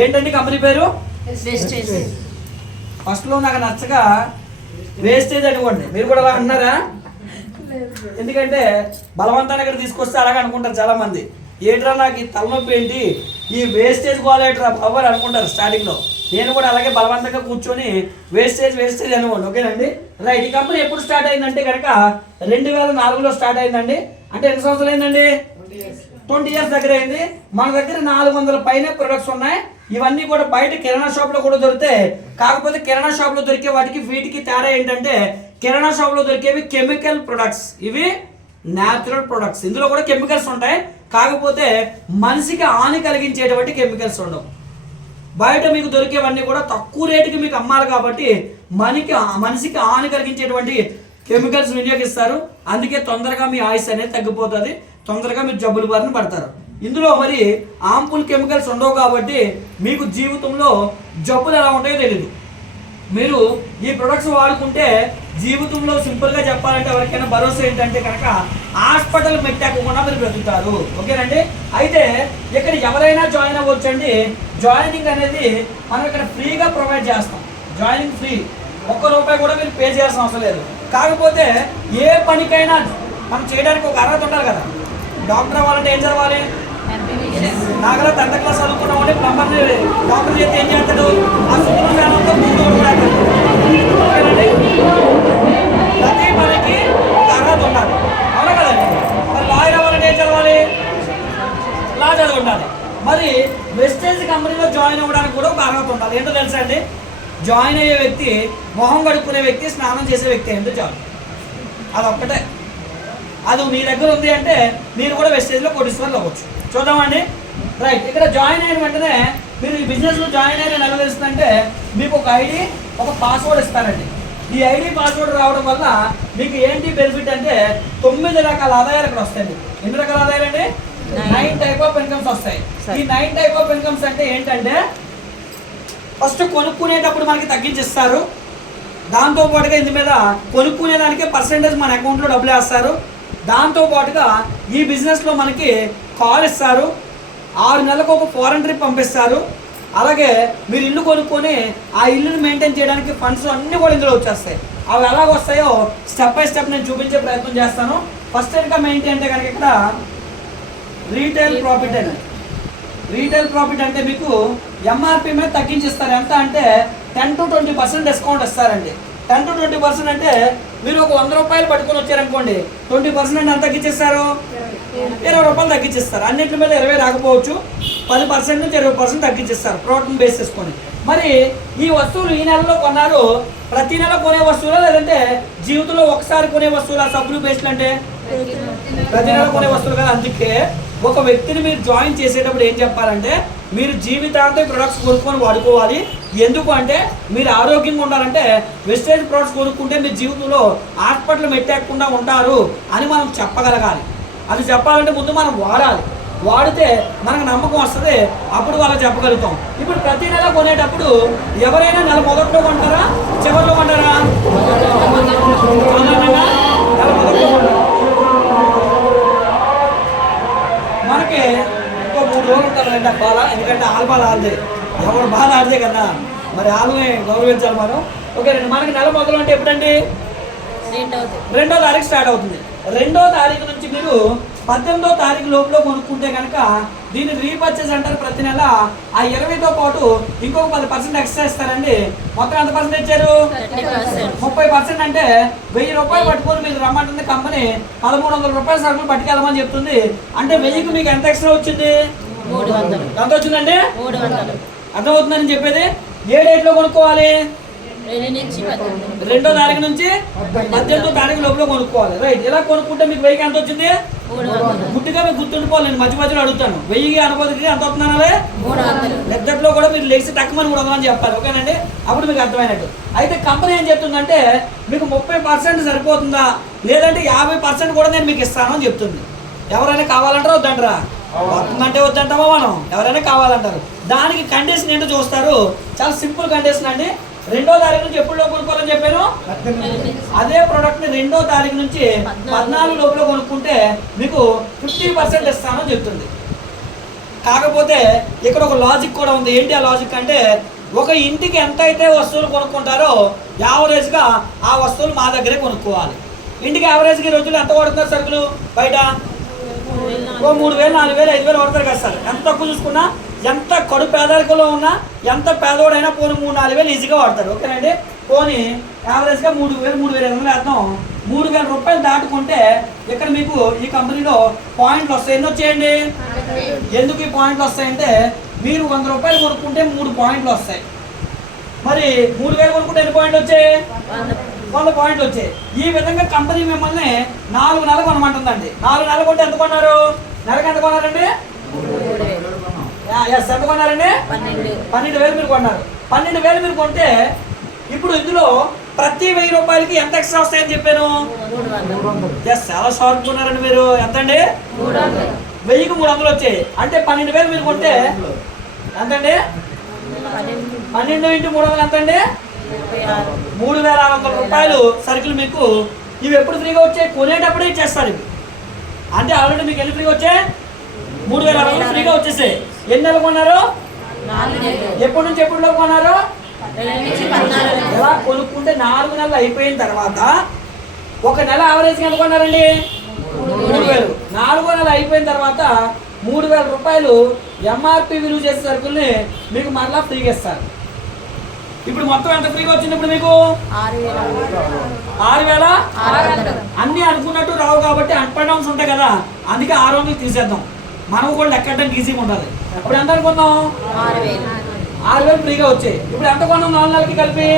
ఏంటండి కంపెనీ పేరు? ఫస్ట్లో నాకు నచ్చగా వేస్టేజ్ అనుకోండి. మీరు కూడా అలా అన్నారా? ఎందుకంటే బలవంతాన్ని ఇక్కడ తీసుకొస్తే అలాగే అనుకుంటారు చాలా మంది. ఏట్రా నాకు ఈ తలనొప్పి ఏంటి, ఈ వేస్టేజ్ గోలేట్రా బాబు అని అనుకుంటారు స్టార్టింగ్లో. నేను కూడా అలాగే బలవంతంగా కూర్చొని వేస్టేజ్ అనుకోండి. ఓకేనండి, రైట్. ఈ కంపెనీ ఎప్పుడు స్టార్ట్ అయిందంటే కనుక 2004లో స్టార్ట్ అయిందండి. అంటే ఎన్ని సంవత్సరాలు అయిందండి? 20 ఇయర్స్ దగ్గర అయింది. మన దగ్గర 400 పైన ప్రొడక్ట్స్ ఉన్నాయి. ఇవన్నీ కూడా బయట కిరాణా షాప్లో కూడా దొరుకుతాయి. కాకపోతే కిరాణా షాప్లో దొరికే వాటికి వీటికి తేడా ఏంటంటే, కిరాణా షాప్లో దొరికేవి కెమికల్ ప్రొడక్ట్స్, ఇవి న్యాచురల్ ప్రొడక్ట్స్. ఇందులో కూడా కెమికల్స్ ఉంటాయి, కాకపోతే మనిషికి హాని కలిగించేటువంటి కెమికల్స్ ఉండవు. బయట మీకు దొరికేవన్నీ కూడా తక్కువ రేటుకి మీకు అమ్మాలి కాబట్టి మనిషికి హాని కలిగించేటువంటి కెమికల్స్ వినియోగిస్తారు. అందుకే తొందరగా మీ ఆయుష్ అనేది తగ్గిపోతుంది, తొందరగా మీరు జబ్బులు బారిన పడతారు. ఇందులో మరి హార్మ్ఫుల్ కెమికల్స్ ఉండవు కాబట్టి మీకు జీవితంలో జబ్బులు ఎలా ఉంటాయో తెలియదు. మీరు ఈ ప్రొడక్ట్స్ వాడుకుంటే జీవితంలో సింపుల్గా చెప్పాలంటే ఎవరికైనా భరోసా ఏంటంటే కనుక హాస్పిటల్ మెట్టకుండా మీరు బ్రతుకుతారు. ఓకేనండి, అయితే ఇక్కడ ఎవరైనా జాయిన్ అవ్వచ్చండి. జాయినింగ్ అనేది మనం ఇక్కడ ఫ్రీగా ప్రొవైడ్ చేస్తాం. జాయినింగ్ ఫ్రీ, ₹1 కూడా మీరు పే చేయాల్సిన అవసరం లేదు. కాకపోతే ఏ పనికైనా మనం చేయడానికి ఒక అర్హత ఉండాలి కదా. డాక్టర్ అవ్వాలంటే ఏం చదవాలి? నాగలా 10th క్లాస్ చదువుకున్న వాడిని ప్లంబర్ని డాక్టర్ చేస్తే ఏం చేస్తాడు? ఆ శుభ్రంతో ప్రతి పనికి ఒక అర్హత ఉండాలి, అవునా కదండి? మరి లాయర్ అవ్వాలంటే ఏం చదవాలి? లా చదివి ఉండాలి. మరి వెస్టేజ్ కంపెనీలో జాయిన్ అవ్వడానికి కూడా ఒక అర్హత ఉండాలి. ఏంటో తెలుసా అండి? జాయిన్ అయ్యే వ్యక్తి మొహం కడుక్కునే వ్యక్తి, స్నానం చేసే వ్యక్తి ఏంటో చాలు, అదొక్కటే. అది మీ దగ్గర ఉంది అంటే మీరు కూడా వెస్టేజ్లో కోటీశ్వర్లు అవ్వచ్చు. చూద్దామండి, రైట్. ఇక్కడ జాయిన్ అయిన వెంటనే మీరు ఈ బిజినెస్లో జాయిన్ అయిన ఎలా తెలుస్తుందంటే, మీకు ఒక ఐడి, ఒక పాస్వర్డ్ ఇస్తారండి. ఈ ఐడి పాస్వర్డ్ రావడం వల్ల మీకు ఏంటి బెనిఫిట్ అంటే 9 రకాల ఆదాయాలు ఇక్కడ వస్తాయండి. ఎన్ని రకాల ఆదాయాలండి? 9 టైప్ ఆఫ్ ఇన్కమ్స్ వస్తాయి. ఈ 9 టైప్ ఆఫ్ ఇన్కమ్స్ అంటే ఏంటంటే, ఫస్ట్ కొనుక్కునేటప్పుడు మనకి తగ్గించిస్తారు. దాంతోపాటుగా ఇందు మీద కొనుక్కునేదానికే పర్సెంటేజ్ మన అకౌంట్లో డబ్బులు వేస్తారు. దాంతోపాటుగా ఈ బిజినెస్లో మనకి కాల్ ఇస్తారు. 6 నెలలకు ఒక ఫారెన్ ట్రిప్ పంపిస్తారు. అలాగే మీరు ఇల్లు కొనుక్కొని ఆ ఇల్లుని మెయింటైన్ చేయడానికి ఫండ్స్ అన్నీ కూడా ఇందులో వచ్చేస్తాయి. అవి ఎలాగ వస్తాయో స్టెప్ బై స్టెప్ నేను చూపించే ప్రయత్నం చేస్తాను. ఫస్ట్ ఇన్కమ్ ఏంటి అంటే కనుక ఇక్కడ రీటైల్ ప్రాఫిట్ అని. రీటైల్ ప్రాఫిట్ అంటే మీకు ఎంఆర్పి మీద తగ్గించిస్తారు. ఎంత అంటే 10 to 20% డిస్కౌంట్ ఇస్తారండి. 10 to 20% అంటే మీరు ఒక ₹100 పట్టుకొని వచ్చారనుకోండి, 20% ఎంత తగ్గించేస్తారు? ₹20 తగ్గించేస్తారు. అన్నింటి మీద 20 రాకపోవచ్చు, 10% నుంచి 20% తగ్గించేస్తారు ప్రోడక్ట్ బేస్ చేసుకొని. మరి ఈ వస్తువులు ఈ నెలలో కొన్నారు, ప్రతి నెల కొనే వస్తువులా లేదంటే జీవితంలో ఒకసారి కొనే వస్తువులా? సబ్బులు పేస్ట్లు అంటే ప్రతి నెల కొనే వస్తువులు కదా. అందుకే ఒక వ్యక్తిని మీరు జాయిన్ చేసేటప్పుడు ఏం చెప్పాలంటే, మీరు జీవితాంతం ప్రొడక్ట్స్ కొనుక్కొని వాడుకోవాలి. ఎందుకు అంటే మీరు ఆరోగ్యంగా ఉండాలంటే వెస్టేజ్ ప్రొడక్ట్స్ కొనుక్కుంటే మీ జీవితంలో హాస్పిటల్ మెట్టకుండా ఉంటారు అని మనం చెప్పగలగాలి. అది చెప్పాలంటే ముందు మనం వాడాలి. వాడితే మనకు నమ్మకం వస్తుంది, అప్పుడు వాళ్ళకి చెప్పగలుగుతాం. ఇప్పుడు ప్రతి నెల కొనేటప్పుడు ఎవరైనా నెల మొదట్లో కొంటారా, చివరిలో కొంటారా? నెల మొదట్లో కొంటారా? మనకి ఇంకో 3 రోజులు ఉంటారండి ఆ బాల. ఎందుకంటే ఆల్బాల్ ఆడదే, ఎవరు బాల ఆడదే కదా, మరి ఆల్ని గౌరవించాలి మనం. ఓకే రండి, మనకి నెల మొదలు అంటే ఎప్పుడండి? 2వ తారీఖు స్టార్ట్ అవుతుంది. 2వ తారీఖు నుంచి మీరు 18వ తారీఖు లోపల కొనుక్కుంటే కనుక దీన్ని రీపర్చేజ్ అంటారు. ప్రతి నెల ఆ 20తో పాటు ఇంకొక 10% ఎక్స్ట్రా ఇస్తారండి. మొత్తం ఎంత పర్సెంట్ ఇచ్చారు? 30%. అంటే ₹1000 పట్టుకొని మీరు రమ్మంటుంది కంపెనీ, ₹1300 సరుకులు పట్టుకెళ్ళమని చెప్తుంది. అంటే 1000కి మీకు ఎంత ఎక్స్ట్రా వచ్చింది? 300. ఎంత వచ్చిందండి? 300. అర్థమవుతుందని చెప్పేది. ఏ డేట్లో కొనుక్కోవాలి? 2వ తారీఖు నుంచి 18వ తారీఖు లోపల కొనుక్కోవాలి. రైట్. ఇలా కొనుక్కుంటే మీకు 1000కి ఎంత వచ్చింది? 300. గుర్తుగా మీకు గుర్తుండిపోవాలి. నేను మధ్య మధ్యలో అడుగుతాను. 1000కి అనుభూతికి ఎంత అవుతున్నారే? 300. నిద్దట్లో కూడా మీరు లెగ్స్ తక్కువని 300 అని చెప్పాలి. ఓకేనండి, అప్పుడు మీకు అర్థమైనట్టు. అయితే కంపెనీ ఏం చెప్తుందంటే మీకు 30% సరిపోతుందా, లేదంటే 50% కూడా నేను మీకు ఇస్తాను అని చెప్తుంది. ఎవరైనా కావాలంటారా వద్దంటారా? వస్తుందంటే వద్దంటామా మనం? ఎవరైనా కావాలంటారు. దానికి కండిషన్ ఏంటో చూస్తారు. చాలా సింపుల్ కండిషన్ అండి. 2వ తారీఖు నుంచి ఎప్పుడు కొనుక్కోవాలని చెప్పాను? అదే ప్రోడక్ట్ని 2వ తారీఖు నుంచి 14 లోపల కొనుక్కుంటే మీకు 50% ఇస్తానని చెప్తుంది. కాకపోతే ఇక్కడ ఒక లాజిక్ కూడా ఉంది. ఏంటి ఆ లాజిక్ అంటే, ఒక ఇంటికి ఎంత అయితే వస్తువులు కొనుక్కుంటారో యావరేజ్గా ఆ వస్తువులు మా దగ్గరే కొనుక్కోవాలి. ఇంటికి యావరేజ్గా ఈ రోజుల్లో ఎంత వాడుతున్నారు సరుకులు బయట? ఓ 3,000, 4,000, 5,000 వాడతారు కదా సార్. ఎంత తక్కువ చూసుకున్నా, ఎంత కడు పేదరికంలో ఉన్నా, ఎంత పేదోడైనా పోనీ 3,000-4,000 ఈజీగా వాడతారు. ఓకేనండి. పోనీ యావరేజ్గా 3,000, 3,500 వేద్దాం. 3,000 రూపాయలు దాటుకుంటే ఇక్కడ మీకు ఈ కంపెనీలో పాయింట్లు వస్తాయి. ఎన్ని వచ్చాయండి? ఎందుకు ఈ పాయింట్లు వస్తాయంటే, మీరు 100 రూపాయలు కొనుక్కుంటే 3 పాయింట్లు వస్తాయి. మరి 3,000 కొనుక్కుంటే ఎన్ని పాయింట్లు వచ్చాయి? 100 పాయింట్లు వచ్చాయి. ఈ విధంగా కంపెనీ మిమ్మల్ని 4 నెలలు కొనమంటుందండి. 4 నెలలు కొంటే ఎంత కొన్నారు? నెలకు ఎంత కొన్నారండి? ఎంత కొన్నారండి? 12,000 మీరు కొన్నారు. 12,000 మీరు కొంటే ఇప్పుడు ఇందులో ప్రతి 1,000 రూపాయలకి ఎంత ఎక్స్ట్రా వస్తాయని చెప్పాను? 300. చాలా షార్ప్ ఉన్నారండి మీరు. ఎంత అండి? 1000కి 300 వచ్చాయి. అంటే 12,000 మీరు కొంటే ఎంతండి? 12 × 300 ఎంతండి? 3,600 రూపాయలు సరుకులు మీకు. ఇవి ఎప్పుడు ఫ్రీగా వచ్చాయి? కొనేటప్పుడే ఇచ్చేస్తారు ఇవి. అంటే ఆల్రెడీ మీకు ఎన్ని ఫ్రీగా వచ్చాయి? 3,600 ఫ్రీగా వచ్చేసాయి. ఎన్ని నెలలు కొన్నారు? ఎప్పటి నుంచి ఎప్పటిలోకి కొన్నారు? ఎలా కొనుక్కుంటే 4 నెలలు అయిపోయిన తర్వాత ఒక నెల యావరేజ్గా ఎంత కొన్నారండి? 3,000. 4వ నెల అయిపోయిన తర్వాత 3,000 రూపాయలు ఎంఆర్పి విలువ చేసే సరుకుల్ని మీకు మరలా ఫ్రీగా ఇస్తారు. ఇప్పుడు మొత్తం ఎంత ఫ్రీగా వచ్చింది? ఇప్పుడు మీకు 6,000. అన్ని అనుకున్నట్టు రావు కాబట్టి అప్ అండ్ డౌన్స్ ఉంటాయి కదా, అందుకే 600 తీసేద్దాం. మనం కూడా లెక్కడానికి ఈజీగా ఉంటుంది. అప్పుడు ఎంత అనుకుందాం? 6,000 ఫ్రీగా వచ్చాయి. ఇప్పుడు ఎంత కొన్నాం 4 నెలలకి కలిపి?